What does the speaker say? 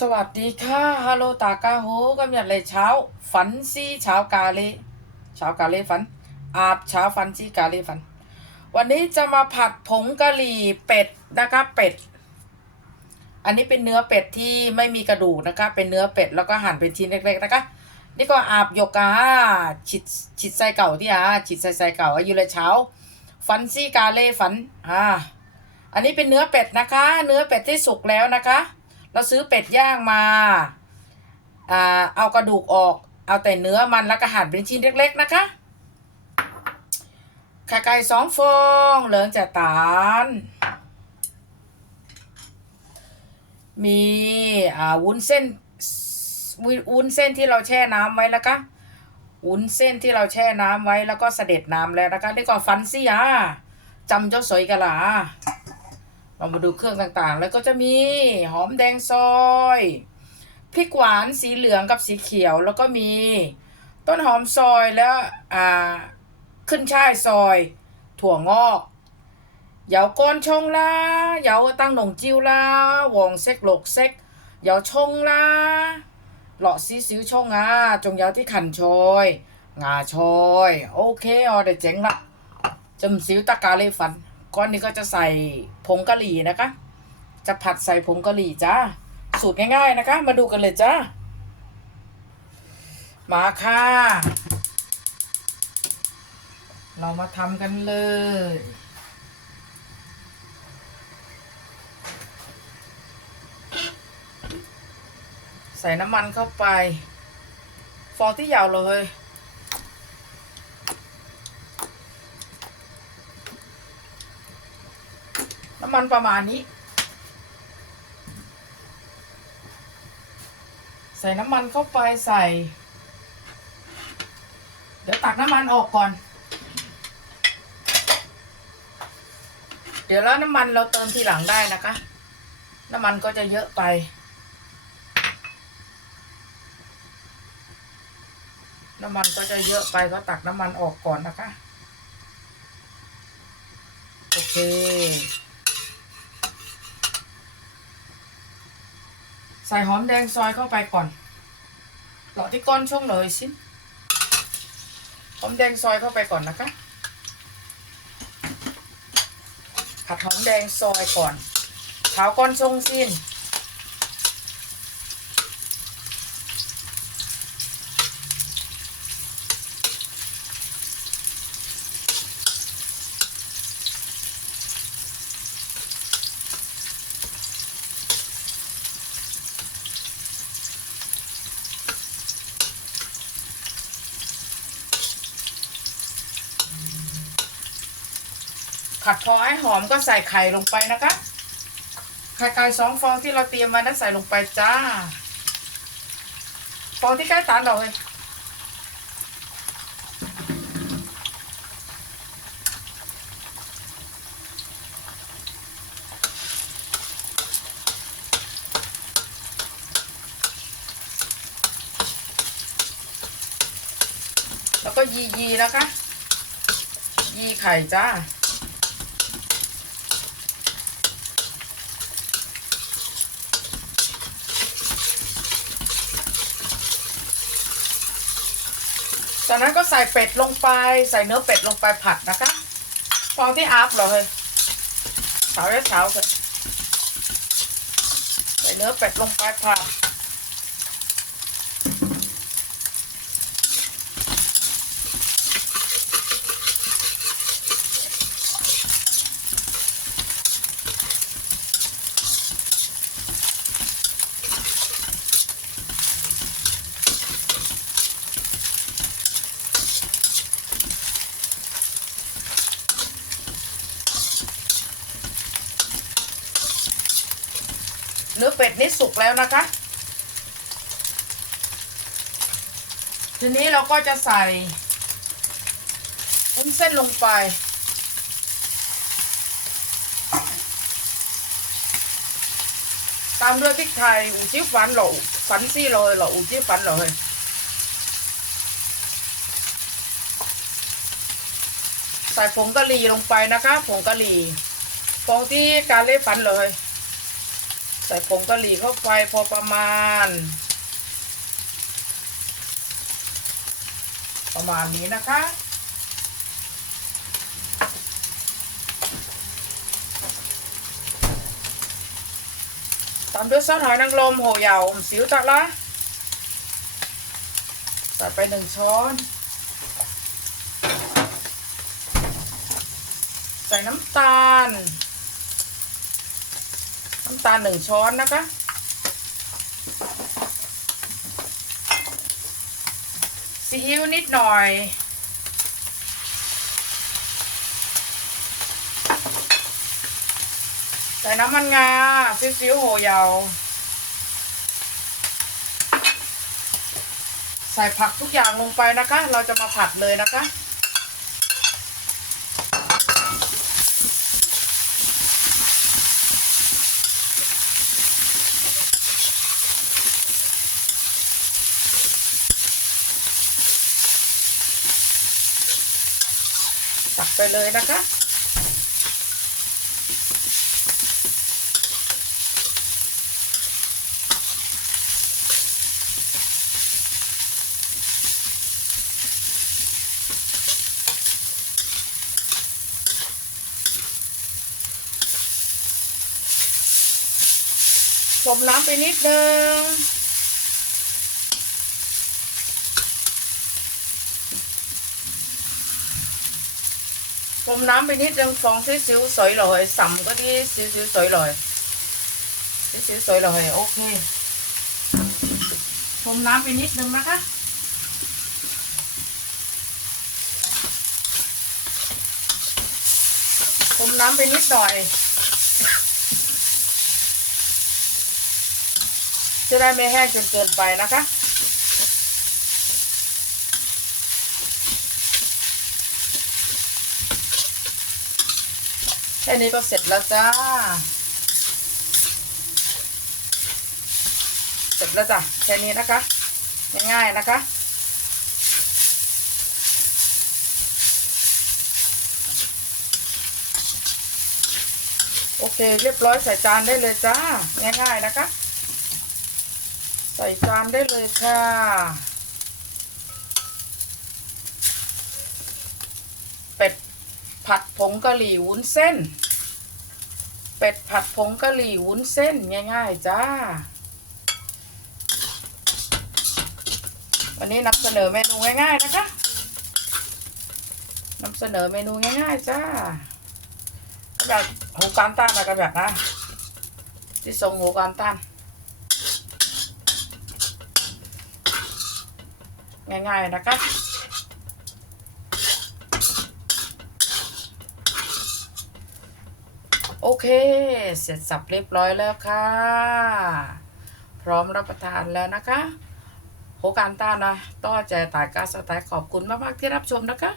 สวัสดีค่ะฮัลโหลตากาโฮกำยันเลยเช้า ฝันซีเช้ากาเลเช้ากาเลฝัน อาบเช้าฝันซีกาเลฝัน วันนี้จะมาผัดผงกะหรี่เป็ดนะคะเป็ด อันนี้เป็นเนื้อเป็ดที่ไม่มีกระดูกนะคะ เป็นเนื้อเป็ดแล้วก็หั่นเป็นชิ้นเล็กๆนะคะ นี่ก็อาบยกกาฉิดฉิดไส้เก่าที่อ่าฉิดไส้ไส้เก่าอายุเลยเช้า ฝันซี่กาเลฝันอ่าอันนี้เป็นเนื้อเป็ดนะคะ เนื้อเป็ดที่สุกแล้วนะคะ เราซื้อเป็ดย่างมาอ่าเอากระดูกออก เอาแต่เนื้อมันแล้วก็หั่นเป็นชิ้นเล็ก ๆ นะคะไข่ไก่สองฟองเหลืองจะตาล มีอ่าวุ้นเส้นวุ้นเส้นที่เราแช่น้ำไว้แล้วก็วุ้นเส้นที่เราแช่น้ำไว้แล้วก็เสด็จน้ำแล้วนะคะนี่ก็ฟันซี่อะจำเจ้าสวยกันละ เรามาดูเครื่องต่างๆ แล้วก็จะมีหอมแดงซอยพริกหวานสีเหลืองกับสีเขียวแล้วก็มีต้นหอมซอยแล้วอ่าขึ้นช่ายซอย ถั่วงอกเหยาก้อนชงลาเหยาตั้งหนงจิ้วลาวองเซ็กหลกเซ็กเหยาชงละหลอซีซิวชงอ่จงเหยาที่ขันชอยงาชอย โอเคอ๋อเดี๋ยวเจ๋งละจำซิวตะกาเลยฟัน ก้อนนี้ก็จะใส่ผงกะหรี่นะคะ จะผัดใส่ผงกะหรี่จ้าสูตรง่ายๆนะคะ มาดูกันเลยจ้ามาค่ะ เรามาทำกันเลยใส่น้ำมันเข้าไป ฟองที่ยาวเลย น้ำ มันประมาณนี้ ใส่น้ำมันเข้าไปใส่ เดี๋ยวตักน้ำมันออกก่อน เดี๋ยวแล้วน้ำมันเราเติมทีหลังได้นะคะ น้ำมันก็จะเยอะไปน้ำมันก็จะเยอะไปก็ตักน้ำมันออกก่อนนะคะ โอเค ใส่หอมแดงซอยเข้าไปก่อนหล่อที่ก้อนช่วงเลยสิหอมแดงซอยเข้าไปก่อนนะคะ ผัดหอมแดงซอยก่อนเท้าก้อนช่วงสิ้น ขัดพอให้หอมก็ใส่ไข่ลงไปนะคะ ไข่ไก่สองฟองที่เราเตรียมมานั้ใส่ลงไปจ้า ฟองที่ใกล้ตานเราเลยแล้วก็ยียีๆนะคะ ยีไข่จ้า จากนั้นก็ใส่เป็ดลงไป ใส่เนื้อเป็ดลงไปผัดนะคะฟองที่อัพเราเลยเฉาเฉาเลยใส่เนื้อเป็ดลงไปผัด เนื้อเป็ดนี่สุกแล้วนะคะ ทีนี้เราก็จะใส่วุ้นเส้นลงไป ตามด้วยพริกไทยอูจิ้วฝันหรอฝันซี่เลยหรออูจิ้วฝันเหรอเฮ้ยใส่ผงกะหรี่ลงไปนะคะ ผงกะหรี่ฟองที่การเล่ฝันเลย ใส่ผงกะหรี่เข้าไปพอประมาณ ประมาณนี้นะคะ ตามด้วยซอสหอยนางรมโหเหยาอมสิวตักละใส่ไปหนึ่งช้อน ใส่น้ำตาล น้ำตาลหนึ่งช้อนนะคะ ซีอิ๊วนิดหน่อยใส่น้ำมันงาซีอิ๊วโหยาวใส่ผักทุกอย่างลงไปนะคะ เราจะมาผัดเลยนะคะ ตักไปเลยนะคะชมน้ำไปนิดนึง ผมน้ำไปนิดนึงฟองซิซิวสวยลอยสัมก็ที่ซิซิวสวยลอยซิซิวสวยลอยโอเคผมน้ำไปนิดนึงนะคะผมน้ำไปนิดหน่อย จะได้ไม่แห้งจนเกินไปนะคะ แค่นี้ก็เสร็จแล้วจ้า เสร็จแล้วจ้ะแค่นี้นะคะง่ายๆนะคะโอเค เรียบร้อยใส่จานได้เลยจ้าง่ายๆนะคะ ใส่จานได้เลยค่ะ เป็ด ผงกะหรี่วุ้นเส้น เป็ดผัดผงกะหรี่วุ้นเส้นง่าย ๆ จ้า วันนี้นำเสนอเมนูง่ายๆนะคะนำเสนอเมนูง่ายๆจ้าแบบหูการต้านนะกันแบบนะที่ทรงหูการต้านง่ายๆนะคะ โอเค เสร็จสับเรียบร้อยแล้วค่ะ พร้อมรับประทานแล้วนะคะโฮการต้านนะต้อใจตายกาสไตล์ขอบคุณมาก ๆ ที่รับชมนะคะ